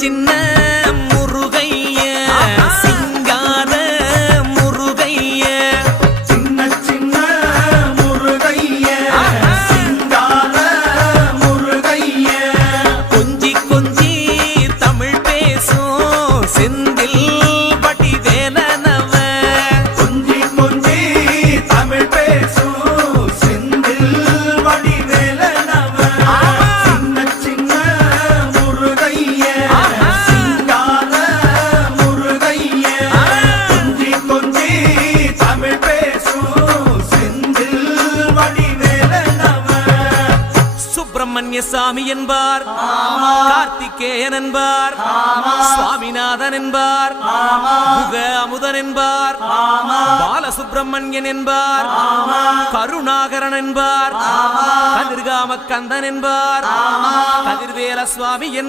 சின்ன முருகைய சிங்கார முருகைய சின்ன சின்ன முருகைய சிங்கார முருகைய கொஞ்சி கொஞ்சி தமிழ் பேசும் செந்தில் வடிவேலனவ கொஞ்சி கொஞ்சி தமிழ் பேசும் செந்தில் வடிவேலனவ சின்ன சின்ன முருகைய சிங்கார முருகைய கொஞ்சி கொஞ்சி தமிழ் பேசும் செந்தில் வடிவேலனவ சுப்பிரமணிய சாமி என்பார், கார்த்திகேயன் என்பார், சுவாமிநாதன் என்பார், முக அமுதன் என்பார், பாலசுப்பிரமணியன் என்பார், கருணாகரன் என்பார், கதிர்காம கந்தன் என்பார், கதிர்வேல சுவாமி என்பார்.